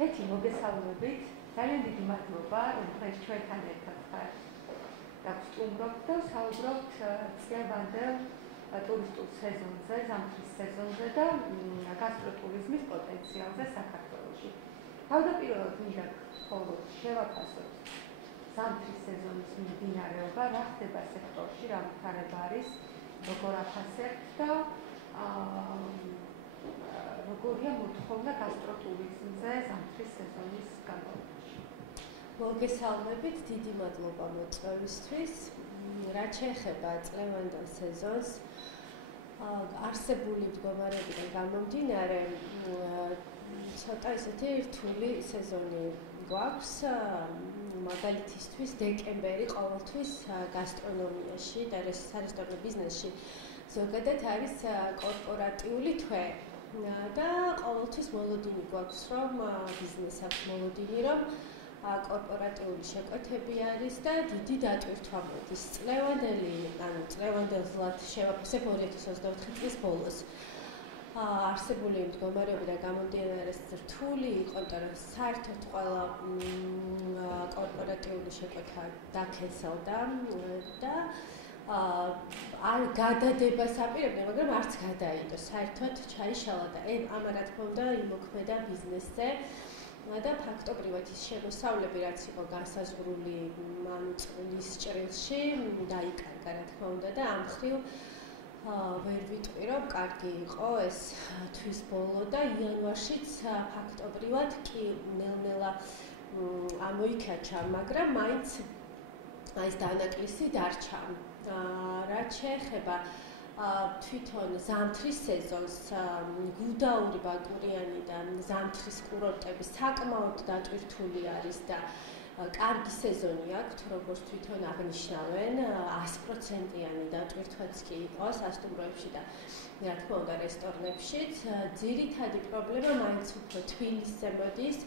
Peti მოგესალმებით. ძალიან დიდი მადლობა, რომ დღეს ჩვენთან ერთად ხართ. დავსტუმრობთ და საუბრობთ წლევანდელ ტურისტულ სეზონზე, ზამთრის სეზონზე და გასტროტურიზმის პოტენციალზე საქართველოში. თავდაპირველად მინდა ხოლმე შევაფასოთ ზამთრის სეზონის მიმდინარეობა, რა ხდება სექტორში, რა ვითარება არის, როგორ აფასებთ და როგორია მოთხოვნა გასტროტურიზმზე ზამთრის სეზონის განმავლობაში. მოგესალმებით, დიდი მადლობა მოწვევისთვის. რაც შეეხება წლევანდელ სეზონს, არსებული მდგომარეობიდან გამომდინარე, ცოტა ისეთი რთული სეზონი გვაქვს. მაგალითისთვის დეკემბერი ყოველთვის გასტრონომიაში და სარესტორნო ბიზნესში ზოგადად არის კორპორატიული თვე. და ყოველთვის მოლოდინი გვაქვს, რომ ბიზნესს აქვს მოლოდინი, რომ კორპორატიული შეკვეთები არის და დიდი დატვირთვა მოდის. წლევანდელად შევაფასებ 2024 წლის ბოლოს. არსებული მდგომარეობიდან გამომდინარე რთული იყო, იმიტომ რომ საერთოდ ყველა კორპორატიული შეკვეთა დაქენსელდა და არ გადადებას აპირებდნენ, მაგრამ არც გადაიდო. საერთოდ ჩაიშალა და ამ რა თქმა უნდა იმოქმედა ბიზნესზე და ფაქტობრივად ის შემოსავლები, რაც იყო განსაზღვრული ამ წლის ჭრილში, დაიკარგა რა თქმა უნდა და ამ მხრივ ვერ ვიტყვი, რომ კარგი იყო ეს თვის ბოლო და იანვარშიც ფაქტობრივად კი ნელ-ნელა ამოიქაჩა, მაგრამ მაინც ეს დანაკლისი დარჩა. რაც შეეხება თვითონ ზამთრის სეზონს, გუდაური, ბაკურიანი და ზამთრის კურორტები საკმაოდ დატვირთული არის და კარგი სეზონი აქვთ, როგორც თვითონ აღნიშნავენ, 100%-იანი დატვირთვაც კი იყო სასტუმროებში და რა თქმა უნდა რესტორნებშიც. ძირითადი პრობლემა მაინც უფრო თბილისზე მოდის.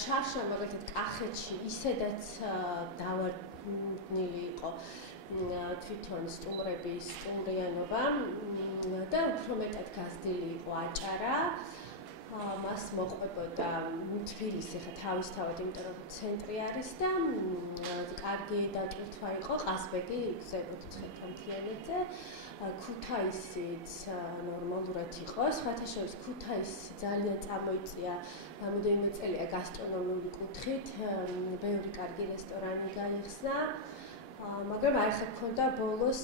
შარშა მაგალითად კახეთში ისედაც დავარდნილი იყო თვითონ სტუმრების სტუმრიანობა და უფრო მეტად გაზრდილი იყო აჭარა. მას მოყვებოდა თბილისი ხა თავისთავად, იმიტომ რომ ცენტრი არის და კარგი დატვირთვა იყო. ყაზბეგი გზებოდ ცხეთამთიანეთზე. ქუთაისიც ნორმალურად იყო. სხვათა შორის ქუთაისი ძალიან წამოიწია რამოდენიმე წელია გასტრონომიული კუთხით. ბევრი კარგი რესტორანი გაიხსნა. მაგრამ აი ხა გქონდა ბოლოს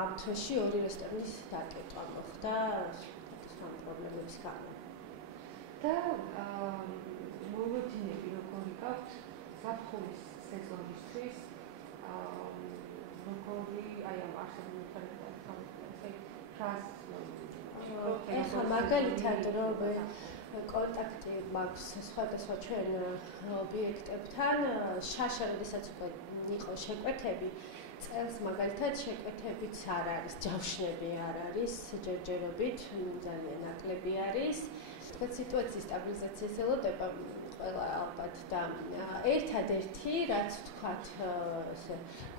ამ თვეში 2 რესტორნის დაკეტვა მოხდა ამ პრობლემების გამო. და მოლოდინები როგორი გაქვთ ზაფხულის სეზონისთვის, როგორი აი ამ არსებული ეხლა მაგალითად რომ კონტაქტი მაქვს სხვადასხვა ჩვენ ობიექტებთან, შაშა როდესაც უკვე იყო შეკვეთები, წელს მაგალითად შეკვეთებიც არ არის, ჯავშნები არ არის, ჯერჯერობით ძალიან ნაკლები არის. თქვენ სიტუაციის სტაბილიზაციას ელოდება ყველა ალბათ და ერთადერთი რაც ვთქვათ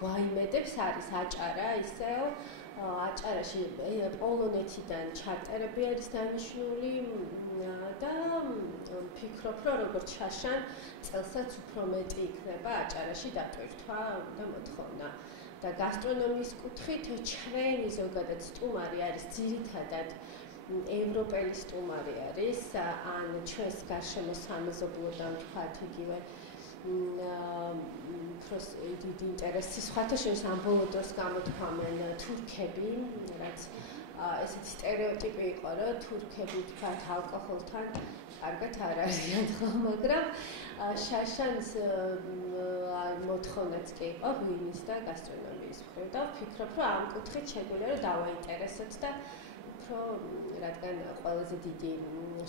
გვაიმედებს არის აჭარა, ისევ აჭარაში პოლონეთიდან ჩარტერები არის დანიშნული და ვფიქრობ, რომ როგორც შაშან წელსაც უფრო მეტი იქნება აჭარაში დატვირთვა და მოთხოვნა. და გასტრონომიის კუთხით ჩვენი ზოგადად სტუმარი არის ძირითადად ევროპელი სტუმარი არის, ან ჩვენს გარშემო სამეზობლოდან ვთქვათ იგივე უფრო დიდი ინტერესი სხვათა შორის ამ ბოლო დროს გამოთქვამენ თურქები, რაც ესეთი სტერეოტიპი იყო, რომ თურქები ვთქვათ ალკოჰოლთან კარგად არ არიან ხო, მაგრამ შაშანს მოთხოვნაც კი იყო ვინის და გასტრონომიის მხრივ და ვფიქრობ, რომ ამ კუთხით შეგვიძლია რომ დავაინტერესოთ და რადგან ყველაზე დიდი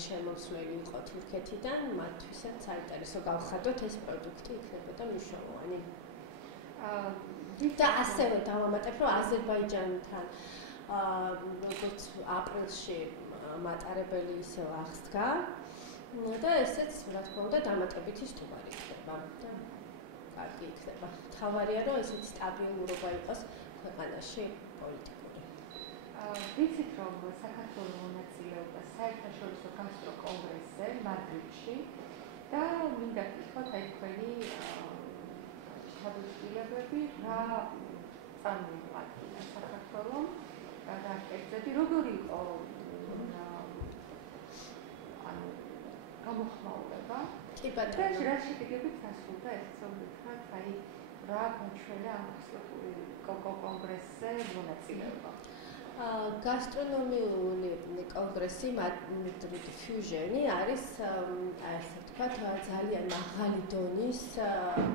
შემომსვლელი იყო თურქეთიდან, მათთვისაც საინტერესო გავხადოთ ეს პროდუქტი იქნებოდა მნიშვნელოვანი. და ასევე დავამატებ, რომ აზერბაიჯანთან როგორც აპრილში მატარებელი ისევ აღსდგა და ესეც რა თქმა უნდა დამატებითი სტუმარი იქნება და კარგი იქნება. თავარია რომ ესეთი სტაბილურობა იყოს ქვეყანაში პოლიტიკა. ვიცით, რომ საქართველოს მონაწილეობა საერთაშორისო გასტრო კონგრესზე მადრიდში და მონაწილეები რა წარმოადგენს საქართველოს გადააკეთებდი როგორ იყო ანუ გამოხმაურება კი ბატონო რა შედეგებით დასრულდა ეს ცოდნით აი რა გაჩვენა ამ კონგრესზე მონაწილეობა გასტრონომიული კონგრესი Madrid Fusion-ი არის ასე ვთქვათ ძალიან მაღალი დონის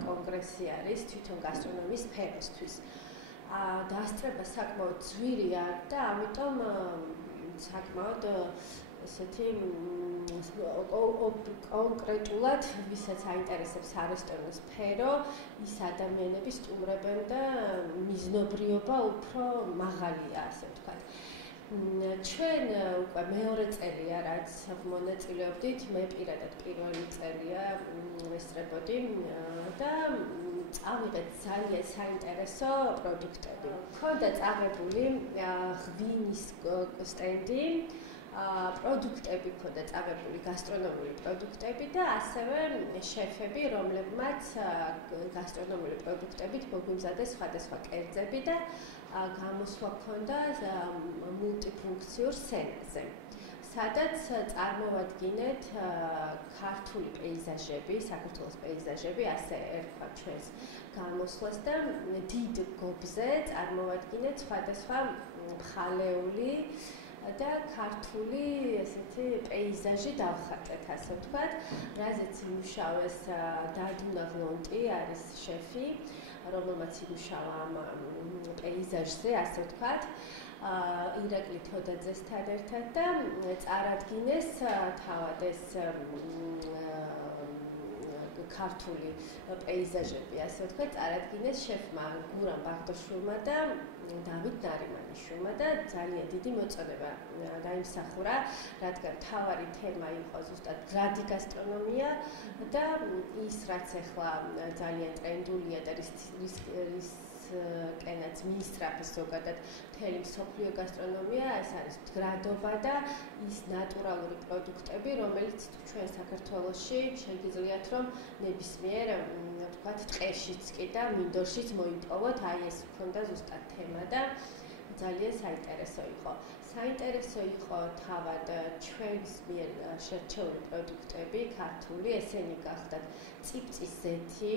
კონგრესი არის თვითონ გასტრონომიის სფეროსთვის. დასწრება საკმაოდ ძვირია და ამიტომ საკმაოდ ესეთი კონკრეტულად ვისაც აინტერესებს არესტორნულ სფერო, ის ადამიანები სტუმრობენ და მიზნობრიობა უფრო მაღალია, ასე ვთქვათ. ჩვენ უკვე მეორე წელია, რაც მონაწილეობდით, მე პირადად პირველი წელია ვესწრებოდი და წავიღეთ ძალიან საინტერესო პროდუქტები. ქონდა წაღებული ღვინის სტენდი, პროდუქტები ქონდა წაღებული გასტრონომიული პროდუქტები და ასევე შეფები, რომლებმაც გასტრონომიული პროდუქტებით მოგვიმზადეს სხვადასხვა კერძები და გამოსვლა ქონდა მულტიფუნქციურ სცენაზე. სადაც წარმოვადგინეთ ქართული პეიზაჟები, საქართველოს პეიზაჟები, ასე ერქვა ჩვენს გამოსვლას და დიდ გობზე წარმოვადგინეთ სხვადასხვა მხალეული და ქართული ესეთი პეიზაჟი დავხატეთ, ასე ვთქვათ, რაზეც იმუშავეს დადუნა გლონტი არის შეფი, რომელმაც იმუშავა ამ პეიზაჟზე, ასე ვთქვათ. ირაკლი თოდაძესთან ერთად და წარადგინეს თავად ეს ქართული პეიზაჟები, ასე ვთქვათ, წარადგინეს შეფმა გურამ ბაღდაშვილმა და დავით ნარიმანიშვილმა და ძალიან დიდი მოწონება დაიმსახურა, რადგან თავარი თემა იყო ზუსტად გრადი გასტრონომია და ის რაც ახლა ძალიან ტრენდულია და რის კენაც მიისწრაფეს ზოგადად მთელი მსოფლიო გასტრონომია, ეს არის მდგრადობა და ის ნატურალური პროდუქტები, რომელიც ჩვენ საქართველოში შეგიძლიათ რომ ნებისმიერ ვთქვათ ტყეშიც კი და მინდორშიც მოიპოვოთ, აი ეს ქონდა ზუსტად თემა და ძალიან საინტერესო იყო. საინტერესო იყო თავად ჩვენს მიერ შერჩეული პროდუქტები, ქართული, ესენი გახდათ წიფწის ზეთი,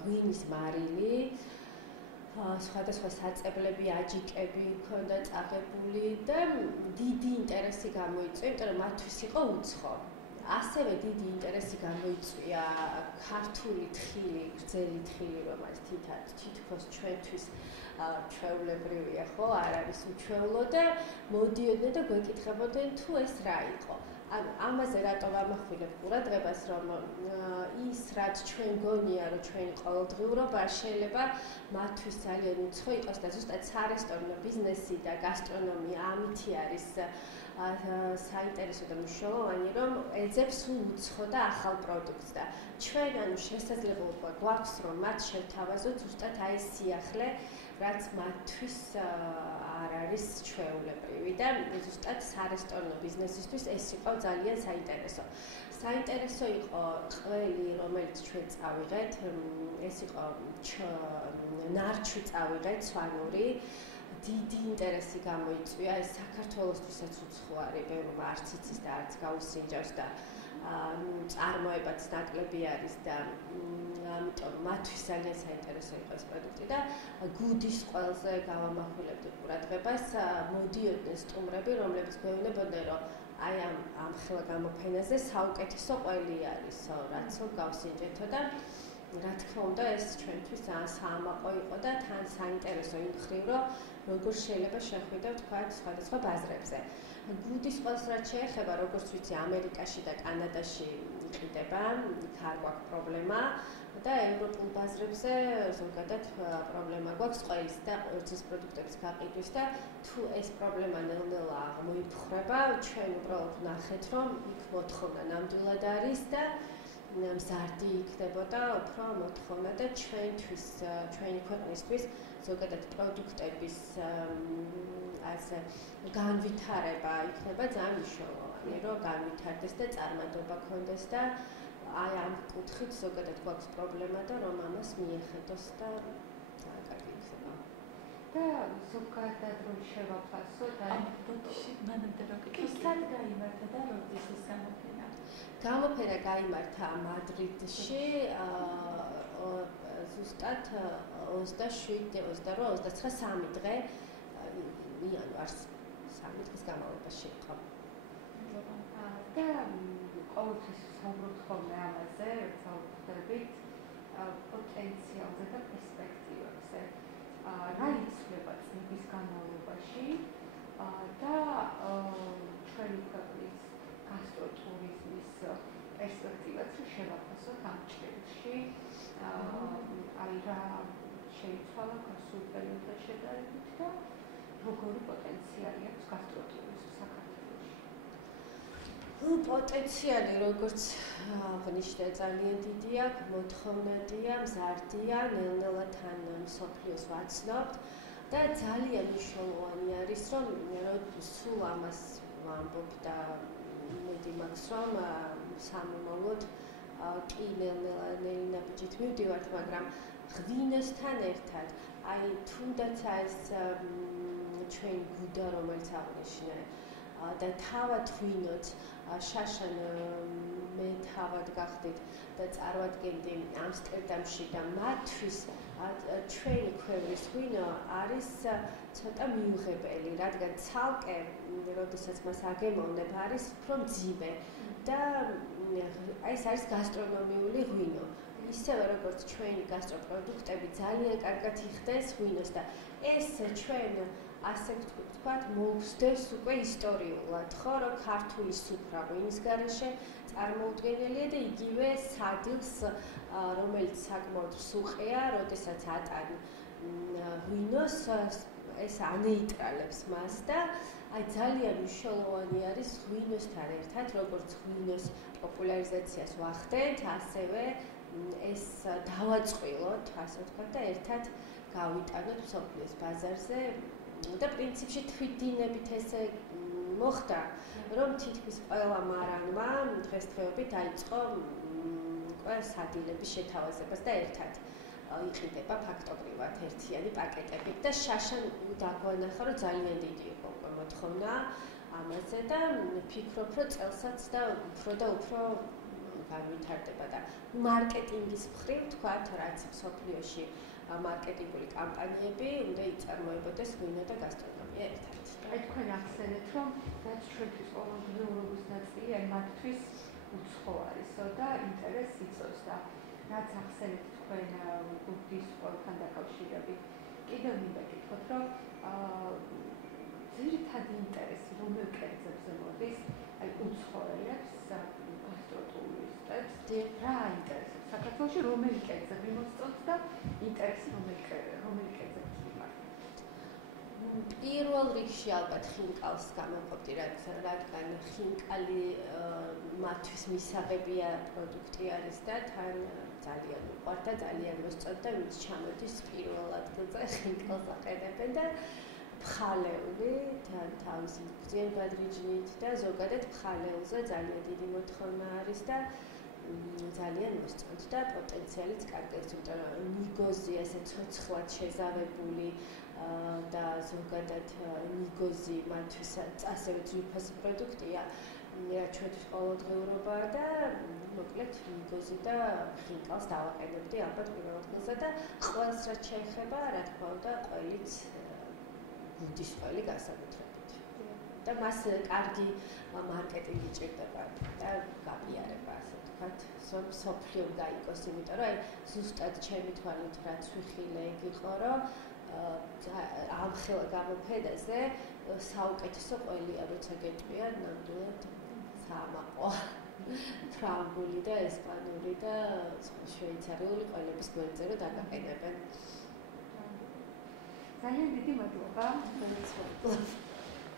ღვინის მარილი, სხვადასხვა საწებლები, აჯიკები ქონდა წაღებული და დიდი ინტერესი გამოიწვია, იმიტომ რომ მათთვის იყო უცხო. ასევე დიდი ინტერესი გამოიწვია ქართული თხილი, გრძელი თხილი, რომელიც თითქოს ჩვენთვის ჩვეულებრივია, ხო, არ არის უჩვეულო და მოდიოდნენ და გვეკითხებოდნენ თუ ეს რა იყო. ანუ ამაზე რატო ვამახვილებ ყურადღებას, რომ ის რაც ჩვენ გონია, რომ ჩვენი ყოველდღიურობა შეიძლება მათთვის ძალიან უცხო იყოს და ზუსტად სარესტორნო ბიზნესი და გასტრონომია ამითი არის საინტერესო და მნიშვნელოვანი, რომ ეძებს უცხო და ახალ პროდუქტს და ჩვენ ანუ შესაძლებლობა გვაქვს, რომ მათ შევთავაზოთ ზუსტად აი ეს სიახლე, რაც მათთვის არ არის ჩვეულებრივი და ზუსტად სარესტორნო ბიზნესისთვის ეს იყო ძალიან საინტერესო. საინტერესო იყო ყველი, რომელიც ჩვენ წავიღეთ, ეს იყო ნარჩვი წავიღეთ, სვანური. დიდი ინტერესი გამოიწვია, ეს საქართველოსთვისაც უცხო არის, ბევრმა არც იცის და არც გაუსინჯავს და წარმოებაც ნაკლები არის და ამიტომ მათთვის ძალიან საინტერესო იყო ეს პროდუქტი და გუდის ყველზე გავამახვილებდი ყურადღებას, მოდიოდნენ სტუმრები, რომლებიც გვეუბნებოდნენ, რომ აი ამ ხელა გამოფენაზე საუკეთესო ყველი არის, რაც გავსინჯეთო და რა თქმა უნდა ეს ჩვენთვის ძალიან საამაყო იყო და თან საინტერესო იმ მხრივ, რომ როგორ შეიძლება შეხვიდე ვთქვათ სხვადასხვა ბაზრებზე. გუდის ყველს რაც შეეხება, როგორც ვიცი, ამერიკაში და კანადაში იყიდება, იქ არ გვაქვს პრობლემა და ევროპულ ბაზრებზე ზოგადად პრობლემა გვაქვს ყველის და ყურძნის პროდუქტების გაყიდვის და თუ ეს პრობლემა ნელ-ნელა აღმოიფხვრება, ჩვენ უბრალოდ ვნახეთ, რომ იქ მოთხოვნა ნამდვილად არის და მზარდი იქნებოდა უფრო მოთხოვნა და ჩვენთვის, ჩვენი ქვეყნისთვის ზოგადად პროდუქტების ასე განვითარება იქნება ძალიან მნიშვნელოვანი, რომ განვითარდეს და წარმატება ქონდეს და აი ამ კუთხით ზოგადად გვაქვს პრობლემა და რომ ამას მიეხედოს და კარგი იქნება. და ზოგადად რომ შევაფასოთ, მანამდე რო კითხავთ, გაიმართა და როდის ის გამოფენა? გამოფენა გაიმართა მადრიდში ზუსტად 27-28-29 დღე იანვარს 3 დღის განმავლობაში იყო. და ყოველთვის საუბრობთ ხოლმე ამაზე, როცა ვხვდებით პოტენციალზე და პერსპექტივებზე. რა იცვლება წლების განმავლობაში და ჩვენი ქვეყნის გასტროტურიზმის პერსპექტივაც შევაფასოთ ამ ჭრილში. აი რა შეიცვალა გასულ პერიოდთან შედარებით და როგორი პოტენციალი აქვს გასტროტურიზმს საქართველოში? პოტენციალი როგორც აღნიშნე ძალიან დიდია, მოთხოვნადია, მზარდია, ნელ-ნელა თან მსოფლიოს ვაცნობთ და ძალიან მნიშვნელოვანი არის რომ სულ ამას ვამბობ და მედი მაქვს რომ სამომავლოდ კი ნელ-ნელა ნაბიჯით მივდივართ, მაგრამ ღვინოსთან ერთად აი თუნდაც ეს ჩვენ გუდა რომელიც აღნიშნე და თავად ღვინოც შაშან მე თავად გახდით და წარვადგენდი ამსტერდამში და მათთვის ჩვენი ქვეყნის ღვინო არის ცოტა მიუღებელი, რადგან ცალკე როდესაც მას აგემოვნებ არის უფრო მძიმე და ეს არის გასტრონომიული ღვინო. ისევე როგორც ჩვენი გასტროპროდუქტები ძალიან კარგად იხდეს ღვინოს და ეს ჩვენ ასე ვთქვათ, მოვსდევს უკვე ისტორიულად, ხო, რომ ქართული სუფრა ღვინის გარეშე წარმოუდგენელია და იგივე სადილს, რომელიც საკმაოდ სუყეა, როდესაც ატარი ღვინოს, ეს ანეიტრალებს მას და აი ძალიან მნიშვნელოვანი არის ღვინოსთან ერთად, როგორც ღვინოს პოპულარიზაციას ვახდენთ, ასევე ეს დავაწყვილოთ, ასე ვთქვათ და ერთად გავიტანოთ მსოფლიოს ბაზარზე და პრინციპში თვითდინებით ესე მოხდა, რომ თითქმის ყველა მარანმა დღესდღეობით დაიწყო ყველა სადილების შეთავაზებას და ერთად იყიდება ფაქტობრივად ერთიანი პაკეტებით და შაშან დაგვანახა, რომ ძალიან დიდი იყო მოთხოვნა ამაზე და ვფიქრობ, რომ წელსაც და უფრო განვითარდება და მარკეტინგის მხრივ თქვათ, რაც მსოფლიოში მარკეტინგული კამპანიები უნდა იწარმოებოდეს ღვინო და გასტრონომია ერთად. აი თქვენ ახსენეთ, რომ რაც ჩვენთვის ყოველდღიურობის ნაწილი, აი მათთვის უცხო არისო და ინტერესს იწვევს და რაც ახსენეთ თქვენ გუნდის ყველთან დაკავშირებით, კიდევ მინდა გითხრათ, რომ ძირითადი ინტერესი რომელ კერძებზე მოდის, აი უცხოელებს გასტროტურისტებს რა ინტერესებს საქართველოში რომელი კერძები მოსწონთ და ინტერესი რომელი კერძებს მიმართ? პირველ რიგში ალბათ ხინკალს გამოვყოფდი, რადგან ხინკალი მათთვის მისაღებია პროდუქტი არის და თან ძალიან უყვართ და ძალიან მოსწონთ და ვინც ჩამოდის პირველ ადგილზე ხინკალს აყენებენ და ფხალეული თავისი გრძელბადრიჯნით და ზოგადად ფხალეულზე ძალიან დიდი მოთხოვნა არის და ძალიან მოსწონთ და პოტენციალიც კარგი აქვს, იმიტომ რომ ნიგოზი ასე ცოცხლად შეზავებული და ზოგადად ნიგოზი მათთვის ასევე ძვირფასი პროდუქტია, ჩვენთვის ყოველდღიურობაა და მოკლედ ნიგოზი და ხინკალს დავაყენებდი ალბათ პირველ ადგილზე და ყველს რაც შეეხება, რა თქმა უნდა, ყველიც გუნდის ყველი განსაკუთრებით. და მას კარგი მარკეტინგი ჭირდება და გაბიარება, ასე ვთქვათ, მსოფლიომ გაიგოს, იმიტომ რომ აი ზუსტად ჩემი თვალით რაც ვიხილე იქ იყო, რომ ამხელა გამოფენაზე საუკეთესო ყველია, როცა გეტყვია, ნამდვილად საამაყო. ფრანგული და ესპანური და შვეიცარიული ყველების გვერდზე რომ დაგაყენებენ. ძალიან დიდი მადლობა.